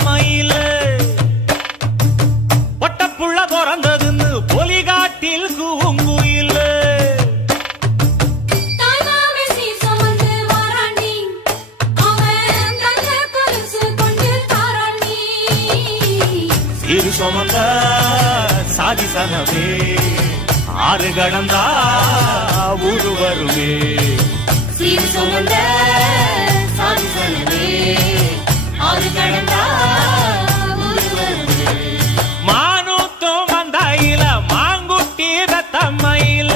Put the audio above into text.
மயில பொட்டப்புள்ள பிறந்ததுன்னு பொலிகாட்டில் கூங்குயில இரு சுமந்த சாதி சனமே ஆறு கடந்தா ஊரு வருமே சீர் சுமந்த சாதி சனமே ஆறு கடந்தா ஊரு வருமே மானூத்தும் வந்தாயில மாங்குட்டி ரத்தம்மையில